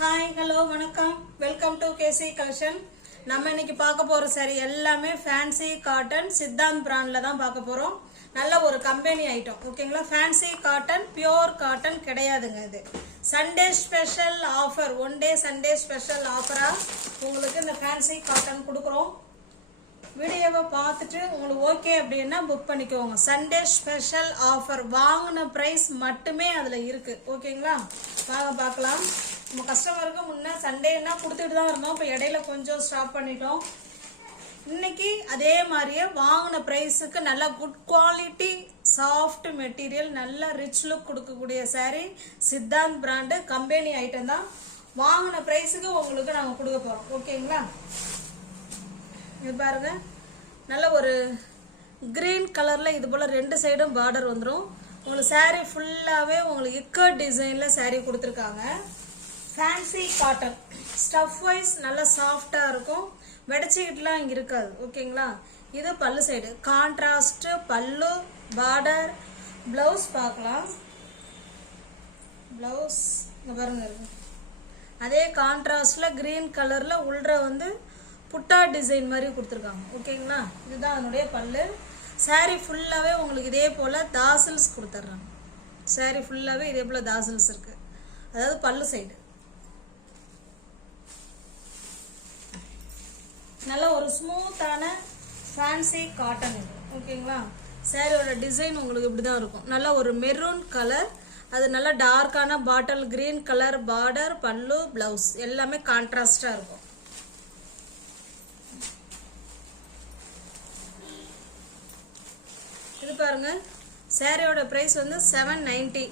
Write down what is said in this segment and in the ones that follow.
Hi hello வணக்கம் welcome to KC collection. நம்ம இன்னைக்கு பார்க்க போற சாரி எல்லாமே ஃபேன்சி காட்டன் சித்தாந்த் பிராண்ட்ல தான் பார்க்க போறோம். நல்ல ஒரு கம்பெனி ஐட்டம் ஓகேங்களா. ஃபேன்சி காட்டன் பியோர் காட்டன் கிடையாதுங்க. இது Sunday special offer, one day Sunday special ஆஃபரா உங்களுக்கு இந்த ஃபேன்சி காட்டன் கொடுக்குறோம். வீடியோவை பார்த்துட்டு உங்களுக்கு ஓகே அப்படின்னா புக் பண்ணிக்கோங்க. சண்டே ஸ்பெஷல் ஆஃபர், வாங்கின ப்ரைஸ் மட்டுமே அதில் இருக்கு ஓகேங்களா. வாங்க பார்க்கலாம். நம்ம கஸ்டமருக்கு முன்னே சண்டேன்னா கொடுத்துட்டு தான் இருந்தோம், இப்போ இடையில கொஞ்சம் ஸ்டாப் பண்ணிட்டோம். இன்னைக்கு அதே மாதிரியே வாங்கின ப்ரைஸுக்கு நல்ல குட் குவாலிட்டி சாஃப்ட் மெட்டீரியல், நல்ல ரிச் லுக் கொடுக்கக்கூடிய sari. Siddhant brand company item தான். வாங்கின ப்ரைஸுக்கு உங்களுக்கு நாங்கள் கொடுக்க போகிறோம் ஓகேங்களா. இது பாருங்க, நல்ல ஒரு கிரீன் கலர்ல இது போல ரெண்டு சைடும் பார்டர் வந்துடும். உங்களுக்கு சாரீ ஃபுல்லாவே உங்களுக்கு இக்கட் டிசைன்ல சாரீ கொடுத்துருக்காங்க. ஃபேன்சி காட்டன் ஸ்டஃப் வைஸ் நல்லா சாஃப்டா இருக்கும், வெடிச்சுக்கிட்டுலாம் இங்க இருக்காது ஓகேங்களா. இது பல்லு சைடு கான்ட்ராஸ்ட் பல்லு பார்டர். பிளவுஸ் பார்க்கலாம். பிளவுஸ் இங்க பாருங்க இருக்கு, அதே கான்ட்ராஸ்ட்ல கிரீன் கலர்ல உள்ற வந்து புட்டா டிசைன் மாதிரி கொடுத்துருக்காங்க ஓகேங்களா. இதுதான் அதனுடைய பல்லு. சாரீ ஃபுல்லாகவே உங்களுக்கு இதே போல் தாசில்ஸ் கொடுத்துட்றாங்க. சாரீ ஃபுல்லாகவே இதே போல் தாசில்ஸ் இருக்கு, அதாவது பல்லு சைடு. நல்ல ஒரு ஸ்மூத்தான ஃபேன்சி காட்டன் இது ஓகேங்களா. சாரியோட டிசைன் உங்களுக்கு இப்படி தான் இருக்கும். நல்ல ஒரு மெரூன் கலர், அது நல்ல டார்க்கான பாட்டில் கிரீன் கலர் பார்டர், பல்லு, பிளவுஸ் எல்லாமே கான்ட்ராஸ்டாக இருக்கும். இது பாருங்க, சாரியோட பிரைஸ் வந்து 790.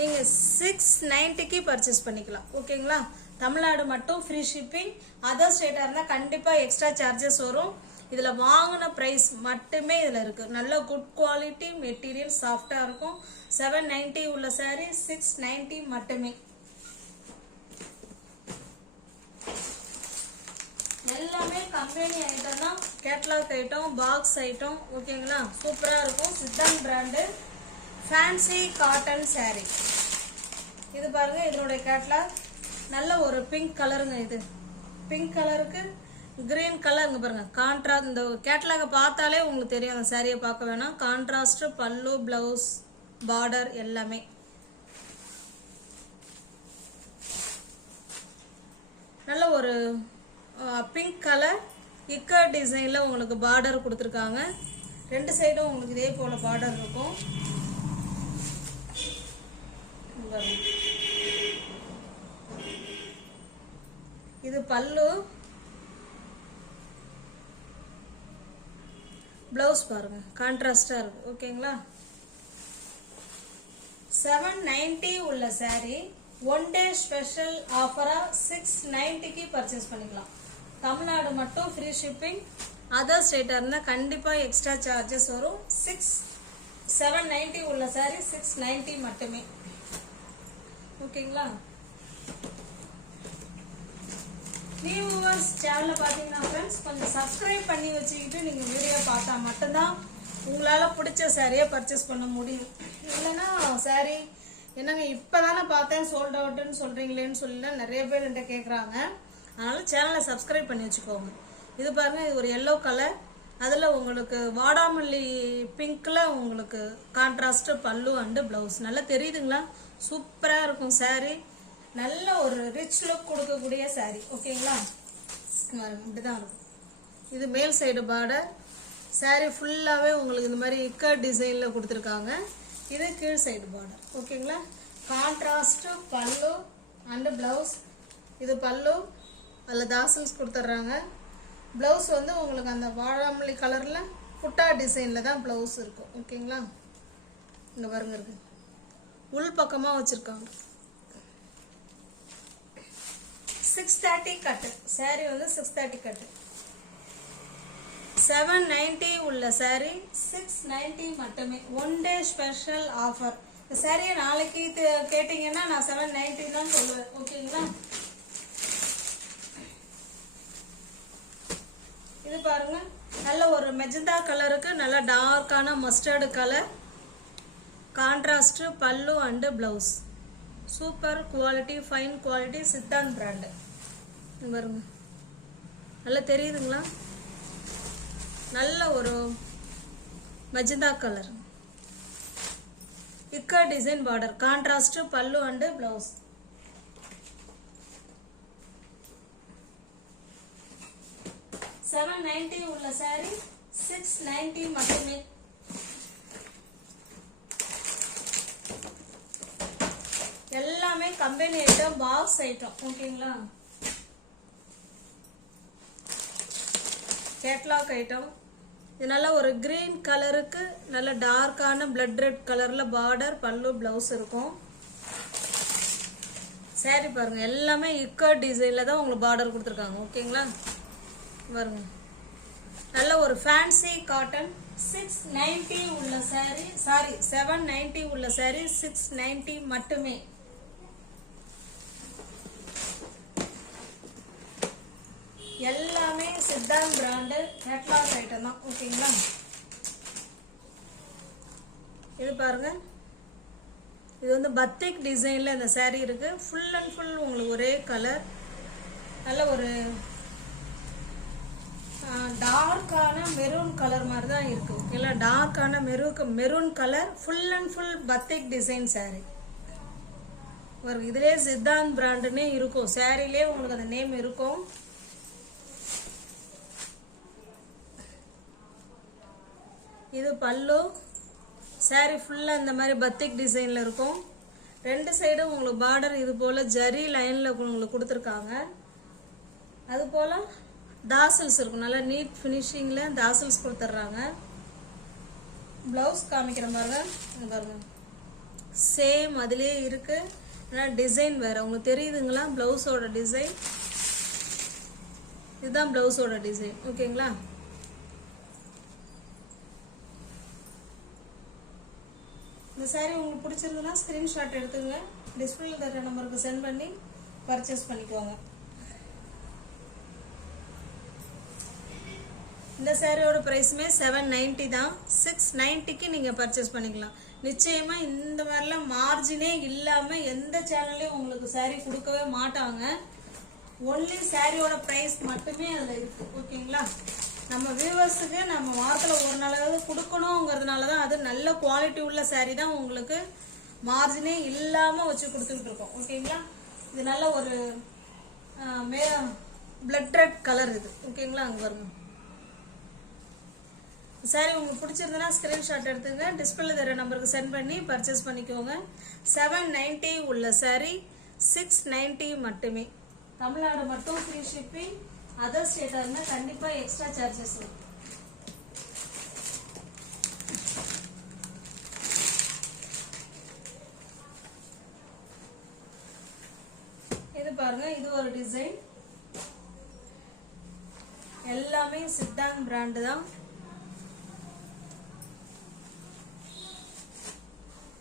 நீங்க 690க்கு பர்ச்சேஸ் பண்ணிக்கலாம் ஓகேங்களா. தமிழ்நாடு மட்டும் ஃப்ரீ ஷிப்பிங். அதர் ஸ்டேட்டா இருந்தா கண்டிப்பா எக்ஸ்ட்ரா சார்ஜஸ் வரும். இதுல வாங்கின பிரைஸ் மட்டுமே இதுல இருக்கு. நல்ல குட் குவாலிட்டி மெட்டீரியல், சாஃப்டா இருக்கும். 790 உள்ள சாரி 690 மட்டுமே. எல்லாமே கம்பெனி ஐட்டம் தான், கேட்லாக் ஐட்டம், பாக்ஸ் ஐட்டம் ஓகேங்களா. சூப்பரா இருக்கும். Siddhant brand fancy cotton sorry. இது பாருங்க, இதனுடைய கேட்லாக் நல்ல ஒரு பிங்க் கலருங்க. இது பிங்க் கலருக்கு கிரீன் கலருங்க பாருங்க. கான்ட்ராஸ்ட், இந்த கேட்லாக பார்த்தாலே உங்களுக்கு தெரியும், அந்த சாரியை பார்க்க வேணாம். கான்ட்ராஸ்ட் பல்லு, பிளவுஸ், பார்டர் எல்லாமே. நல்ல ஒரு பிங்க் கலர் இக்கர் டிசைன்ல உங்களுக்கு பார்டர் கொடுத்துருக்காங்க. ரெண்டு சைடும் உங்களுக்கு இதே போல பார்டர் இருக்கும். இது பல்லு, பிளவுஸ் பாருங்க கான்ட்ராஸ்டா இருக்கு ஓகேங்களா. 790 உள்ள சாரி ஒன் டே ஸ்பெஷல் ஆஃபரா 690க்கு பர்ச்சேஸ் பண்ணிக்கலாம். தமிழ்நாடு மட்டும் ஃப்ரீ ஷிப்பிங். அதர் ஸ்டேட்டா இருந்தா கண்டிப்பா எக்ஸ்ட்ரா சார்ஜஸ் வரும். 790 உள்ள சாரி 690 மட்டுமே ஓகேங்களா. நியூ வியூவர்ஸ் சேனலை பார்த்தீங்கன்னா ஃப்ரெண்ட்ஸ் கொஞ்சம் சப்ஸ்கிரைப் பண்ணி வச்சுக்கிட்டு நீங்கள் வீடியோ பார்த்தா மட்டும்தான் உங்களால் பிடிச்ச சாரியை பர்ச்சேஸ் பண்ண முடியும். இல்லைன்னா சாரி என்னங்க இப்போ தானே பார்த்தேன் சோல்ட் அவுட்டுன்னு சொல்கிறீங்களேன்னு சொல்லி நிறைய பேர் என்கிட்ட கேட்குறாங்க. அதனால் சேனலை சப்ஸ்கிரைப் பண்ணி வச்சுக்கோங்க. இது பாருங்கள், இது ஒரு எல்லோ கலர், அதில் உங்களுக்கு வாடாமல்லி பிங்க்கில் உங்களுக்கு கான்ட்ராஸ்ட் பல்லு அண்டு ப்ளவுஸ். நல்லா தெரியுதுங்களா, சூப்பராக இருக்கும் சாரீ. நல்ல ஒரு ரிச் லுக் கொடுக்கக்கூடிய சாரீ ஓகேங்களா. இப்படிதான் இருக்கும். இது மேல் சைடு பார்டர். சாரீ ஃபுல்லாகவே உங்களுக்கு இந்த மாதிரி இக்கர் டிசைனில் கொடுத்துருக்காங்க. இது கீழ் சைடு பார்டர் ஓகேங்களா. கான்ட்ராஸ்ட் பல்லு அண்டு பிளவுஸ். இது பல்லு, அதில் தாசல்ஸ் கொடுத்துட்றாங்க. பிளவுஸ் வந்து உங்களுக்கு அந்த வாழாமல்லி கலரில் புட்டா டிசைனில் தான் பிளவுஸ் இருக்கும் ஓகேங்களா. இங்கே பாருங்க இருக்கு, உள் பக்கமாக வச்சுருக்காங்க. 630 கட்டு சாரி வந்து 630 கட்டு. 790 உள்ள சாரி 690 மட்டுமே. One day special offer. இந்த சாரியை நாளைக்கு கேட்டீங்கன்னா நான் 790 தான் சொல்லுவேன் ஓகேங்களா. இது பாருங்க, நல்ல ஒரு மெஜந்தா கலருக்கு நல்ல டார்க்கான மஸ்டர்டு கலர், கான்ட்ராஸ்ட் பல்லு and blouse. Super quality, fine quality, Siddhant brand. பாருங்க, நல்லா தெரியுதுங்களா? நல்ல ஒரு மஜந்தா கலர், இக்கா டிசைன் பார்டர், கான்ட்ராஸ்ட் பல்லு அண்ட் பிளவுஸ். $790 உள்ள சாரி $690 மட்டுமே. எல்லாமே கம்பெனி ஐட்டம், பாக்ஸ் ஐட்டம். ஓகேங்களா? Catalogue item. இது நல்ல ஒரு கிரீன் கலருக்கு நல்ல டார்க்கான பிளட் ரெட் கலர்ல பார்டர், பல்லு, பிளவுஸ் இருக்கும். சாரி பாருங்க, எல்லாமே இக்கட் டிசைன்ல தான் உங்களுக்கு பார்டர் கொடுத்துருக்காங்க. ஓகேங்களா? பாருங்க, நல்ல ஒரு ஃபேன்சி காட்டன். 690 உள்ள சாரி, சாரி 790 உள்ள சாரி 690 மட்டுமே. எல்லாமே சித்தாந்த் பிராண்டு கேட்லாக் ஐட்டம் தான். ஓகேங்களா? இது பாருங்க, இது வந்து பத்திக் டிசைன்ல இந்த சாரி இருக்கு. ஃபுல் அண்ட் ஃபுல் உங்களுக்கு ஒரே கலர், நல்ல ஒரு டார்க்கான மெரூன் கலர் மாதிரி தான் இருக்கு. ஓகேங்களா? டார்க்கான maroon colour, full and full batik design sari. இதுலேயே சித்தாந்த் பிராண்டுன்னே இருக்கும், சாரிலே உங்களுக்கு அந்த நேம் இருக்கும். இது பல்லு. சாரி ஃபுல்லா இந்த மாதிரி பத்திக் டிசைன்ல இருக்கும். ரெண்டு சைடும் உங்களுக்கு பார்டர் இது போல ஜரி லைன்ல உங்களுக்கு கொடுத்துருக்காங்க. அது போல தாசல்ஸ் இருக்கும், நல்லா நீட் ஃபினிஷிங்ல தாசல்ஸ் கொடுத்துட்றாங்க. பிளவுஸ் காமிக்கிற பாருங்க, பாருங்க சேம் அதுலேயே இருக்கு. ஆனால் டிசைன் வேற, உங்களுக்கு தெரியுதுங்களா? பிளவுஸோட டிசைன் இதுதான், பிளவுஸோட டிசைன். ஓகேங்களா? இந்த சாரி உங்களுக்கு பிடிச்சிருந்ததுன்னா ஸ்கிரீன்ஷாட் எடுத்துங்க, டிஸ்பிளேல தர நம்பருக்கு சென்ட் பண்ணி பர்ச்சேஸ் பண்ணிக்கோங்க. இந்த சாரியோட பிரைஸுமே 790 தான். 690க்கு நீங்க பர்ச்சேஸ் பண்ணிக்கலாம். நிச்சயமா இந்த மாதிரிலாம் மார்ஜினே இல்லாம எந்த சேனல்லையும் உங்களுக்கு சாரி கொடுக்கவே மாட்டாங்க. ஒன்லி சாரியோட பிரைஸ் மட்டுமே அதுல இருக்கு. ஓகேங்களா? நம்ம வியூவர்ஸுக்கு நம்ம வாரத்தில் ஒரு நாளாவது கொடுக்கணுங்கிறதுனால தான், அது நல்ல குவாலிட்டி உள்ள சாரி தான் உங்களுக்கு மார்ஜினே இல்லாமல் வச்சு கொடுத்துக்கிட்டு இருக்கோம். ஓகேங்களா? இது நல்ல ஒரு பிளட் ரெட் கலர் இது. ஓகேங்களா? அங்கே வருங்க. சாரி உங்களுக்கு பிடிச்சிருந்ததுன்னா ஸ்கிரீன்ஷாட் எடுத்துங்க, டிஸ்பிளேல தர நம்பருக்கு சென்ட் பண்ணி பர்ச்சேஸ் பண்ணிக்கோங்க. 790 உள்ள சாரி 690 மட்டுமே. தமிழ்நாடு மட்டும் ஃப்ரீ ஷிப்பிங். அதர் ஸ்டேட்டா இருந்தா கண்டிப்பா எக்ஸ்ட்ரா சார்ஜஸ் வரும். இது பாருங்க, இது ஒரு டிசைன். எல்லாமே சித்தாந்த் பிராண்ட் தான்.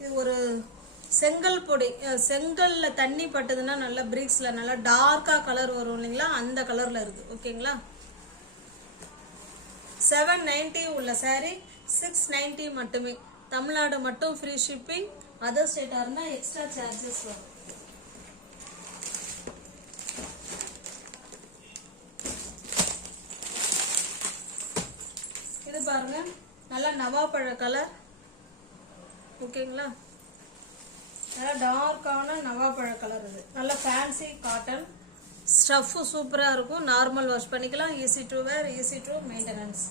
இது ஒரு செங்கல் பொடி, செங்கல்ல தண்ணி பட்டதுன்னா நல்லா பிரிக்ஸ்ல நல்லா டார்க்கா கலர் வரும் இல்லைங்களா? அந்த கலர்ல இருக்கு. ஓகேங்களா? 790 உள்ள சாரி 690 மட்டுமே. தமிழ்நாடு மட்டும் ஃப்ரீ ஷிப்பிங். அதர் ஸ்டேட்டா இருந்தா எக்ஸ்ட்ரா சார்ஜஸ் வரும். இது பாருங்க, நல்லா நவாப்பழ கலர். ஓகேங்களா? நல்லா டார்க்கான நவாப்பழ கலர். இது நல்ல ஃபேன்சி காட்டன். ஸ்டஃப் சூப்பராக இருக்கும். நார்மல் வாஷ் பண்ணிக்கலாம். Easy to wear, easy to maintenance.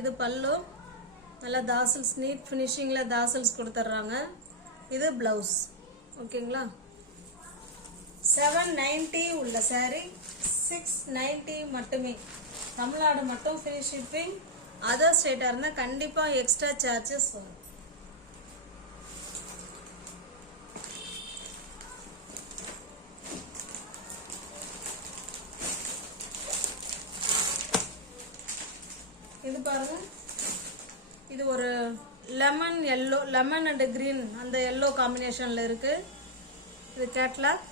இது பல்லு. நல்லா தாசல்ஸ், நீட் ஃபினிஷிங்கில் தாசல்ஸ் கொடுத்துட்றாங்க. இது பிளவுஸ். ஓகேங்களா? 790 உள்ள சாரி 690 மட்டுமே. தமிழ்நாடு மட்டும் ஃப்ரீ ஷிப்பிங். அதர் ஸ்டேட்டாக இருந்தால் கண்டிப்பாக எக்ஸ்ட்ரா சார்ஜஸ் வரும். இது பாருங்க, இது ஒரு lemon yellow, lemon and green அந்த எல்லோ காம்பினேஷன்ல இருக்கு. இது கேட்லாக்.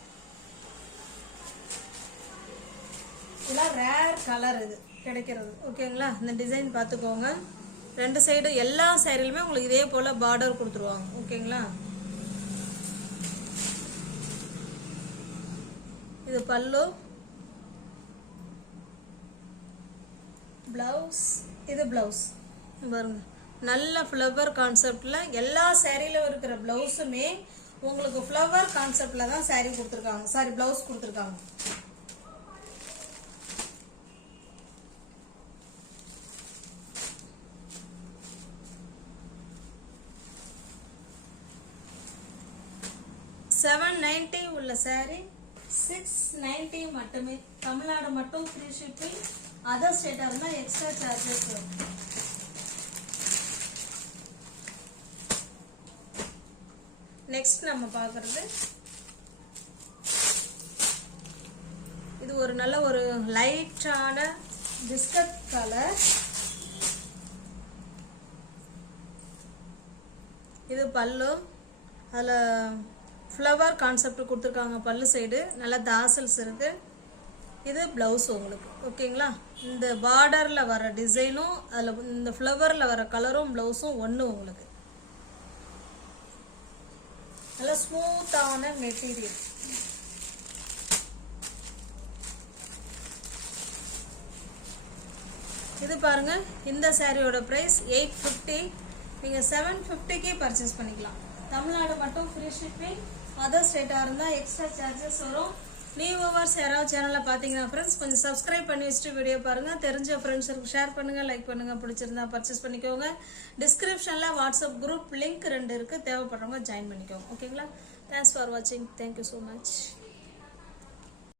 இதெல்லாம் ரேர் கலர் இது கிடைக்கிறது. ஓகேங்களா? இந்த டிசைன் பார்த்துக்கோங்க. ரெண்டு சைடு எல்லா சாரிலுமே உங்களுக்கு இதே போல பார்டர் கொடுத்துருவாங்க. ஓகேங்களா? இது பல்லு, பிளவுஸ், இது பிளவுஸ் பாருங்க. நல்ல ஃப்ளவர் கான்செப்ட்ல எல்லா சாரியில இருக்கிற பிளவுஸுமே உங்களுக்கு ஃப்ளவர் கான்செப்ட்ல தான் சாரி கொடுத்துருக்காங்க. சாரி, பிளவுஸ் கொடுத்துருக்காங்க. $790 உள்ள சாரி 690 மட்டுமே. தமிழ்நாடு மட்டும் ஃப்ரீ ஷிப்பிங். அதர் ஸ்டேட்டா இருந்தா எக்ஸ்ட்ரா சார்ஜஸ் வரும். நெக்ஸ்ட் நம்ம பார்க்கறது இது ஒரு நல்ல ஒரு லைட்டான பிஸ்கட் கலர். இது பல்லு, அதில் ஃப்ளவர் கான்செப்ட் கொடுத்துருக்காங்க. பல்லு சைடு நல்லா தாசல்ஸ் இருக்கு. இது பிளவுஸ் உங்களுக்கு. ஓகேங்களா? இந்த பார்டரில் வர டிசைனும் அதில் இந்த ஃப்ளவரில் வர கலரும் பிளவுஸும் ஒன்று உங்களுக்கு. நல்லா ஸ்மூத்தான மெட்டீரியல். இது பாருங்க, இந்த சாரியோட பிரைஸ் 850. நீங்க 750க்கு பர்ச்சேஸ் பண்ணிக்கலாம். தமிழ்நாடு மட்டும் ஃப்ரீ ஷிப்பிங். அதர் ஸ்டேட்டா இருந்தா எக்ஸ்ட்ரா சார்ஜஸ் வரும். நியூ வியூவர்ஸ் யாராவது சேனலை பார்த்தீங்கன்னா ஃப்ரெண்ட்ஸ் கொஞ்சம் சப்ஸ்கிரைப் பண்ணி வச்சுட்டு வீடியோ பாருங்க. தெரிஞ்ச ஃப்ரெண்ட்ஸுக்கு ஷேர் பண்ணுங்க, லைக் பண்ணுங்க. பிடிச்சிருந்தா பர்ச்சேஸ் பண்ணிக்கோங்க. டிஸ்கிரிப்ஷன்ல வாட்ஸ்அப் குரூப் லிங்க் 2 இருக்கு. தேவைப்படுறவங்க ஜாயின் பண்ணிக்கோங்க. ஓகேங்களா? தேங்க்ஸ் ஃபார் வாட்சிங். Thank you so much.